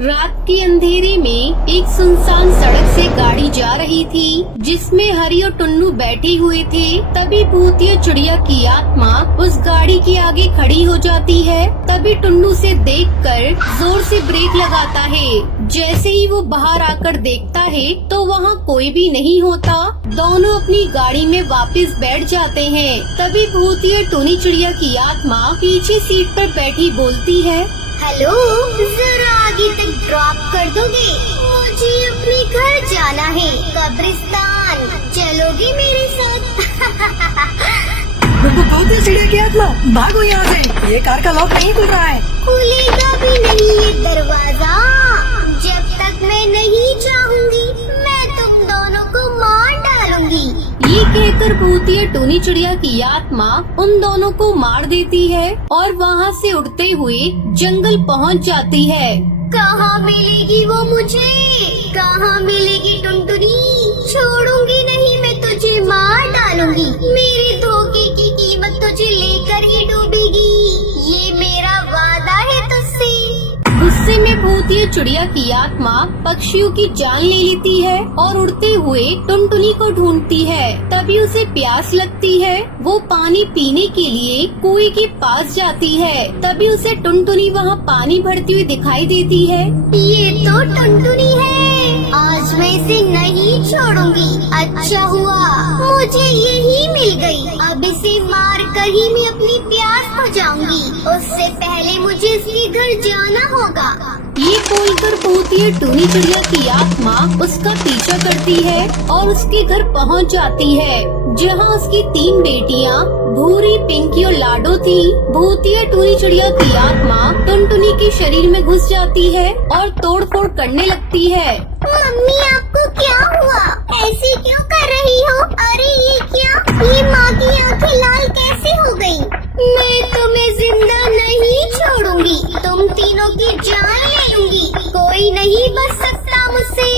रात के अंधेरे में एक सुनसान सड़क से गाड़ी जा रही थी जिसमें हरी और टुन्नू बैठे हुए थे। तभी भूतिया चिड़िया की आत्मा उस गाड़ी के आगे खड़ी हो जाती है। तभी टुन्नू से देखकर जोर से ब्रेक लगाता है। जैसे ही वो बाहर आकर देखता है तो वहाँ कोई भी नहीं होता। दोनों अपनी गाड़ी में वापस बैठ जाते हैं। तभी भूतिया टोनी चिड़िया की आत्मा पीछे सीट पर बैठी बोलती है, हेलो, जरा आगे तक ड्रॉप कर दोगे? मुझे अपने घर जाना है, कब्रिस्तान। चलोगे मेरे साथ? भूतिया चिड़िया की आत्मा, भागो यहाँ से। ये कार का लॉक नहीं खुल रहा है। खुलेगा भी नहीं ये दरवाजा। जब तक मैं नहीं चाहूंगी मैं तुम दोनों को मार डालूंगी। ये कहकर भूतिया टोनी चिड़िया की आत्मा उन दोनों को मार देती है और वहाँ से उड़ते हुए जंगल पहुँच जाती है। कहाँ मिलेगी वो मुझे? कहाँ मिलेगी टुनटुनी? छोड़ूंगी नहीं, मैं तुझे मार डालूंगी। मेरे धोखे की कीमत तुझे लेकर ही डूबेगी। ये मेरा वादा है तुझसे। गुस्से में भूतिया चिड़िया की आत्मा पक्षियों की जान ले लेती है और उड़ते हुए टुनटुनी को ढूंढती है। तभी उसे प्यास लगती है। वो पानी पीने के लिए कुएं के पास जाती है। तभी उसे टुनटुनी वहाँ पानी भरती हुई दिखाई देती है। ये तो टुनटुनी है। आज मैं इसे नहीं छोड़ूंगी। अच्छा हुआ मुझे यही मिल गई। अब इसे मार कर ही मैं अपनी प्यास बुझाऊंगी। उससे पहले मुझे इसके घर जाना होगा। ये बोलकर भूतिया टोनी चिड़िया की आत्मा उसका पीछा करती है और उसके घर पहुंच जाती है, जहां उसकी 3 बेटियां भूरी, पिंकी और लाडो थी। भूतिया टोनी चिड़िया की आत्मा टुनटुनी के शरीर में घुस जाती है और तोड़फोड़ करने लगती है। मम्मी, आपको क्या हुआ? ऐसे क्यों कर रही हो? अरे ये क्या? ये माँ की आंखें लाल कैसे हो गई? मैं तुम्हें जिंदा नहीं छोड़ूंगी। तुम तीनों की जान ले लूंगी। कोई नहीं बच सकता मुझसे।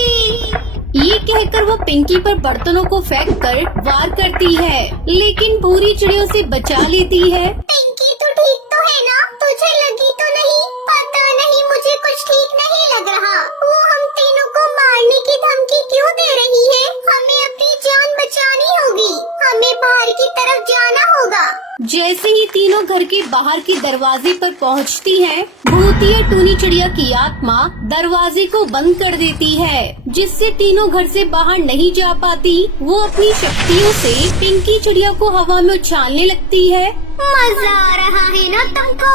ये कहकर वो पिंकी पर बर्तनों को फेंक कर वार करती है, लेकिन भूरी चिड़ियों से बचा लेती है। पिंकी, तू ठीक तो है ना? तुझे लगी तो नहीं? पता नहीं, मुझे कुछ ठीक नहीं लग रहा। वो हम तीनों को मारने की धमकी क्यों दे रही है? हमें अपनी जान बचानी होगी। हमें बाहर की तरफ जाना होगा। जैसे ही तीनों घर के बाहर के दरवाजे पर पहुंचती हैं, भूतिया टोनी चिड़िया की आत्मा दरवाजे को बंद कर देती है, जिससे तीनों घर से बाहर नहीं जा पाती। वो अपनी शक्तियों से पिंकी चिड़िया को हवा में उछालने लगती है। मजा आ रहा है ना तुमको?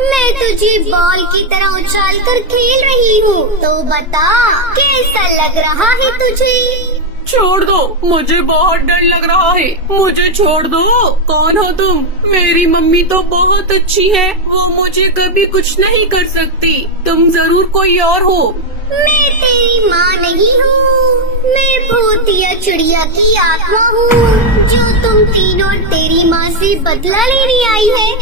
मैं तुझे बॉल की तरह उछाल कर खेल रही हूँ। तो बता, कैसा लग रहा है तुझे? छोड़ दो, मुझे बहुत डर लग रहा है। मुझे छोड़ दो। कौन हो तुम? मेरी मम्मी तो बहुत अच्छी है। वो मुझे कभी कुछ नहीं कर सकती। तुम जरूर कोई और हो। मैं तेरी माँ नहीं हूँ। मैं भूतिया चिड़िया की आत्मा हूँ, जो तुम तीनों तेरी माँ से बदला लेने आई है।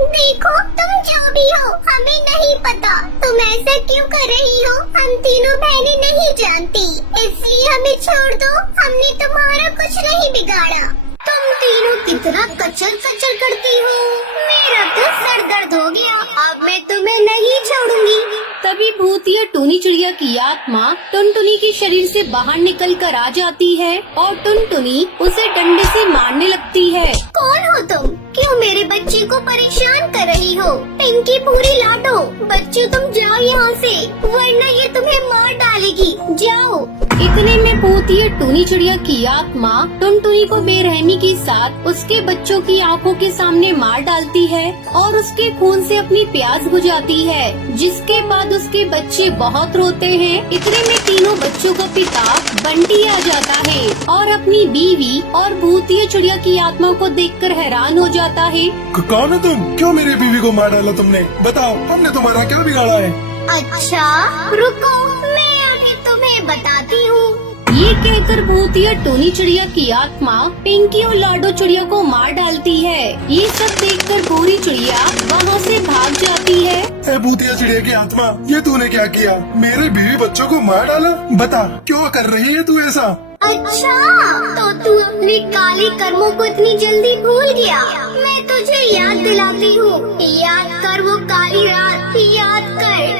देखो, तुम जो भी हो, हमें नहीं पता तुम ऐसा क्यों कर रही हो। हम तीनों बहनें नहीं जानती, इसलिए हमें छोड़ दो। हमने तुम्हारा कुछ नहीं बिगाड़ा। तुम तीनों कितना कचर कचर करती हो। मेरा तो सर दर्द हो गया। अब मैं तुम्हें नहीं छोड़ूंगी। तभी भूतिया टोनी चिड़िया की आत्मा टुनटुनी के शरीर से बाहर निकल कर आ जाती है और टुनटुनी उसे डंडे से मारने लगती है। कौन हो तुम? क्यों मेरे बच्चे को परेशान कर रही हो? पिंकी, पूरी लाडो, बच्चों तुम जाओ यहाँ से, वरना ये तुम्हें मार डालेगी। जाओ। इतने में भूतिया टोनी चिड़िया की आत्मा टुनटुनी को बेरहमी के साथ उसके बच्चों की आंखों के सामने मार डालती है और उसके खून से अपनी प्यास बुझाती है, जिसके बाद उसके बच्चे बहुत रोते हैं। इतने में तीनों बच्चों का पिता बंटी आ जाता है और अपनी बीवी और भूतिया चिड़िया की आत्मा को देखकर हैरान हो जाता है। कौन हो तुम? क्यों मेरी बीवी को मार डाला तुमने? बताओ, हमने तुम्हारा क्या बिगाड़ा है? अच्छा, रुको, मैं आगे तुम्हें बताती हूँ। ये कहकर भूतिया टोनी चिड़िया की आत्मा पिंकी और लाडो चिड़िया को मार डालती है। ये सब देखकर भूरी चिड़िया वहाँ से भाग जाती है। ए भूतिया चिड़िया की आत्मा, ये तूने क्या किया? मेरे बीवी बच्चों को मार डाला? बता, क्यों कर रही है तू ऐसा? अच्छा, तो तू अपने काले कर्मों को इतनी जल्दी भूल गया? मैं तुझे याद दिलाती हूँ। याद कर वो काली रात, याद कर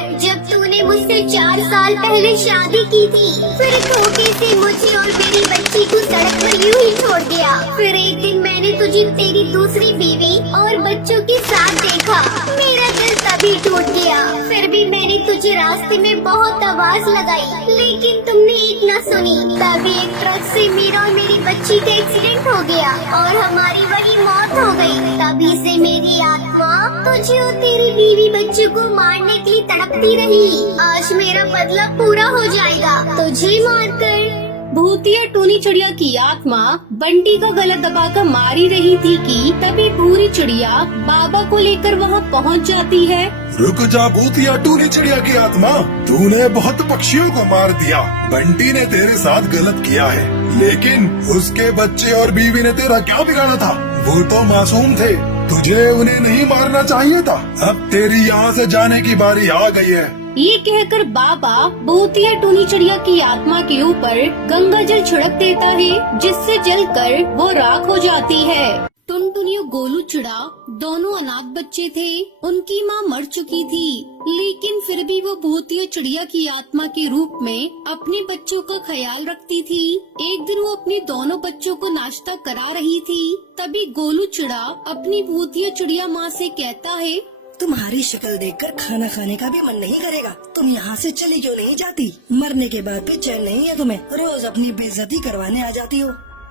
तुमसे 4 साल पहले शादी की थी, फिर धोखे से मुझे और मेरी बच्ची को सड़क पर यूं ही छोड़ दिया। फिर एक दिन मैंने तुझे तेरी दूसरी बीवी और बच्चों के साथ देखा, मेरा दिल तभी टूट गया। फिर भी मैंने तुझे रास्ते में बहुत आवाज लगाई, लेकिन तुमने एक न सुनी। तभी एक ट्रक से मेरा और मेरी बच्ची का एक्सीडेंट हो गया और हमारी वही मौत हो गई। तभी से मेरी आत्मा तुझे और तेरी बीवी बच्चों को मारने के लिए तड़पती रही। आज मेरा बदला पूरा हो जाएगा तुझे मारकर। भूतिया टूनी चिड़िया की आत्मा बंटी का गला दबाकर मार ही रही थी कि तभी भूरी चिड़िया बाबा को लेकर वहाँ पहुँच जाती है। रुक जा भूतिया टूनी चिड़िया की आत्मा, तूने बहुत पक्षियों को मार दिया। बंटी ने तेरे साथ गलत किया है, लेकिन उसके बच्चे और बीवी ने तेरा क्या बिगाड़ा था? वो तो मासूम थे, तुझे उन्हें नहीं मारना चाहिए था। अब तेरी यहाँ से जाने की बारी आ गई है। ये कहकर बाबा भूतिया टूनी चिड़िया की आत्मा के ऊपर गंगा जल छिड़क देता है, जिससे जलकर वो राख हो जाती है। टुनटुनियो गोलू चिड़ा दोनों अनाथ बच्चे थे। उनकी माँ मर चुकी थी, लेकिन फिर भी वो भूतिया चिड़िया की आत्मा के रूप में अपने बच्चों का ख्याल रखती थी। एक दिन वो अपने दोनों बच्चों को नाश्ता करा रही थी, तभी गोलू चिड़ा अपनी भूतिया चिड़िया माँ से कहता है, तुम्हारी शक्ल देखकर खाना खाने का भी मन नहीं करेगा। तुम यहाँ से चली क्यों नहीं जाती? मरने के बाद भी चैन नहीं है तुम्हें, रोज अपनी बेइज्जती करवाने आ जाती हो।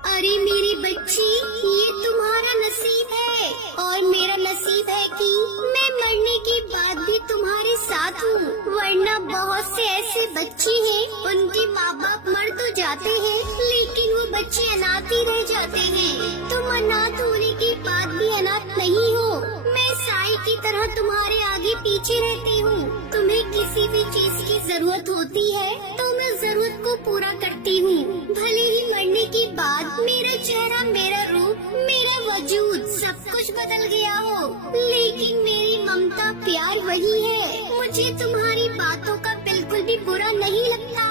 अरे मेरी बच्ची, ये तुम्हारा नसीब है और मेरा नसीब है कि मैं मरने के बाद भी तुम्हारे साथ हूँ, वरना बहुत से ऐसे बच्चे हैं, उनके माँ बाप मर तो जाते हैं, लेकिन वो बच्चे अनाथ ही रह जाते हैं। तुम अनाथ होने के बाद भी अनाथ नहीं हो। मैं साई की तरह तुम्हारे आगे पीछे रहती हूँ। तुम्हें किसी भी चीज की जरूरत होती है तो मैं जरूरत को पूरा करती हूँ। भले ही मरने के बाद मेरा चेहरा, मेरा रूप, मेरा वजूद सब कुछ बदल गया हो, लेकिन मेरी ममता, प्यार वही है। मुझे तुम्हारी बातों का बिल्कुल भी बुरा नहीं लगता।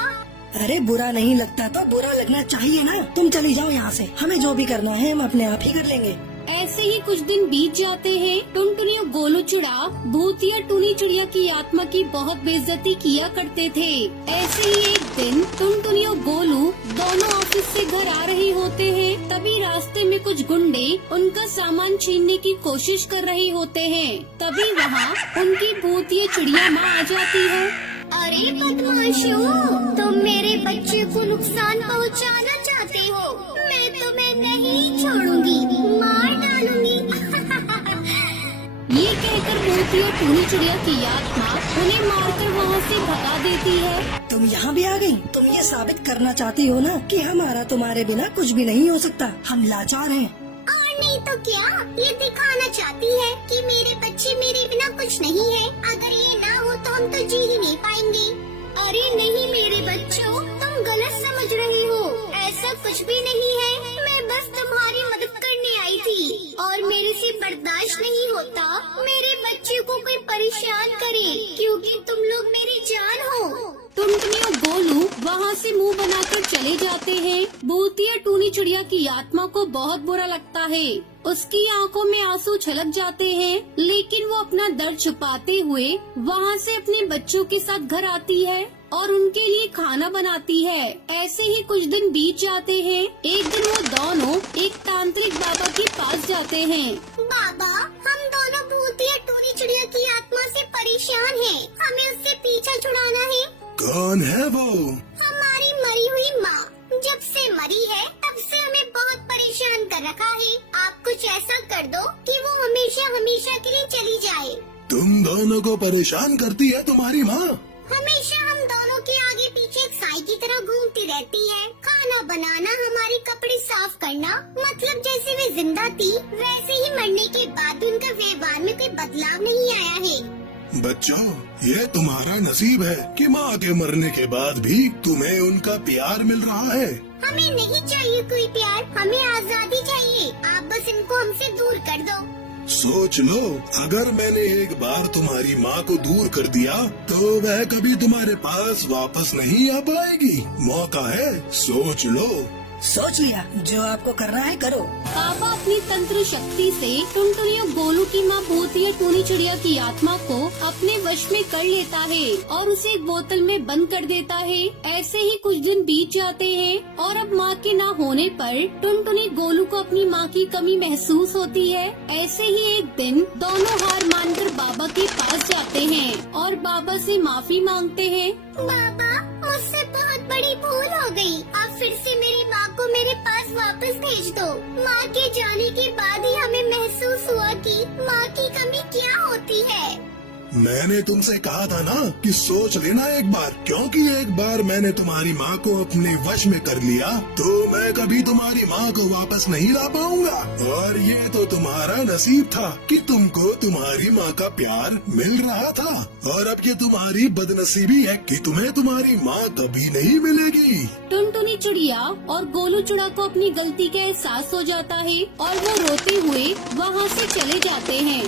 अरे बुरा नहीं लगता तो बुरा लगना चाहिए ना। तुम चली जाओ यहाँ से, हमें जो भी करना है हम अपने आप ही कर लेंगे। ऐसे ही कुछ दिन बीत जाते हैं। टुनटुनियो गोलू चिड़ा भूतिया टूनी चिड़िया की आत्मा की बहुत बेइज्जती किया करते थे। ऐसे ही एक दिन टुनटुनियो गोलू दोनों ऑफिस से घर आ रहे होते हैं, तभी रास्ते में कुछ गुंडे उनका सामान छीनने की कोशिश कर रहे होते हैं। तभी वहाँ उनकी भूतिया चिड़िया माँ आ जाती है। अरे बदमाशों, तुम मेरे बच्चे को नुकसान पहुंचाना चाहते हो। मैं तुम्हें नहीं छोड़ूंगी, मार डालूंगी। ये कहकर भूतिया टूनी चिड़िया की आत्मा उन्हें मारकर वहाँ से भगा देती है। तुम यहाँ भी आ गई। तुम ये साबित करना चाहती हो ना कि हमारा तुम्हारे बिना कुछ भी नहीं हो सकता। हम लाचार हैं। और नहीं तो क्या, ये दिखाना चाहती है कि मेरे बच्चे मेरे बिना कुछ नहीं है। अगर ये ना हो तो हम तो जी ही नहीं पाएंगे। अरे नहीं मेरे बच्चों, तुम गलत समझ रही हो। ऐसा कुछ भी नहीं है। मैं बस तुम्हारी मदद करने आई थी और मेरे से बर्दाश्त नहीं होता मेरे बच्चे को कोई परेशान करे, क्योंकि तुम लोग मेरी जान हो। टुनटुनियो गोलू वहाँ से मुंह बनाकर चले जाते हैं। भूतिया टूनी चिड़िया की आत्मा को बहुत बुरा लगता है। उसकी आंखों में आंसू छलक जाते हैं, लेकिन वो अपना दर्द छुपाते हुए वहाँ से अपने बच्चों के साथ घर आती है और उनके लिए खाना बनाती है। ऐसे ही कुछ दिन बीत जाते हैं। एक दिन वो दोनों एक तांत्रिक बाबा के पास जाते हैं। बाबा, हम दोनों भूतिया टूनी चिड़िया की आत्मा से परेशान हैं। हमें उससे पीछा छुड़ाना है। कौन है वो? हमारी मरी हुई माँ जब से मरी है तब से हमें बहुत परेशान कर रखा है। आप कुछ ऐसा कर दो कि वो हमेशा हमेशा के लिए चली जाए। तुम दोनों को परेशान करती है तुम्हारी माँ? हमेशा हम दोनों के आगे पीछे एक साई की तरह घूमती रहती है। खाना बनाना, हमारे कपड़े साफ करना, मतलब जैसे वे जिंदा थी वैसे ही मरने के बाद उनका व्यवहार में कोई बदलाव नहीं आया है। बच्चों, ये तुम्हारा नसीब है कि माँ के मरने के बाद भी तुम्हें उनका प्यार मिल रहा है। हमें नहीं चाहिए कोई प्यार, हमें आजादी चाहिए। आप बस इनको हमसे दूर कर दो। सोच लो, अगर मैंने एक बार तुम्हारी माँ को दूर कर दिया तो वह कभी तुम्हारे पास वापस नहीं आ पाएगी। मौका है, सोच लो। सोच लिया, जो आपको करना है करो। बाबा अपनी तंत्र शक्ति से टुनटुनी और गोलू की माँ भूतिया टूनी चिड़िया की आत्मा को अपने वश में कर लेता है और उसे एक बोतल में बंद कर देता है। ऐसे ही कुछ दिन बीत जाते हैं और अब माँ के न होने पर टुनटुनी गोलू को अपनी माँ की कमी महसूस होती है। ऐसे ही एक दिन दोनों हार मानकर बाबा के पास जाते हैं और बाबा से माफी मांगते हैं। बाबा, मुझसे बहुत बड़ी भूल हो गई। आप फिर से मेरी माँ को मेरे पास वापस भेज दो। माँ के जाने के बाद ही हमें महसूस हुआ कि माँ की कमी क्या होती है। मैंने तुमसे कहा था ना कि सोच लेना एक बार, क्योंकि एक बार मैंने तुम्हारी माँ को अपने वश में कर लिया तो मैं कभी तुम्हारी माँ को वापस नहीं ला पाऊंगा। और ये तो तुम्हारा नसीब था कि तुमको तुम्हारी माँ का प्यार मिल रहा था, और अब ये तुम्हारी बदनसीबी है कि तुम्हें तुम्हारी माँ कभी नहीं मिलेगी। टुनटुनी चिड़िया और गोलू चिड़ा को अपनी गलती का एहसास हो जाता है और वो रोते हुए वहाँ से चले जाते हैं।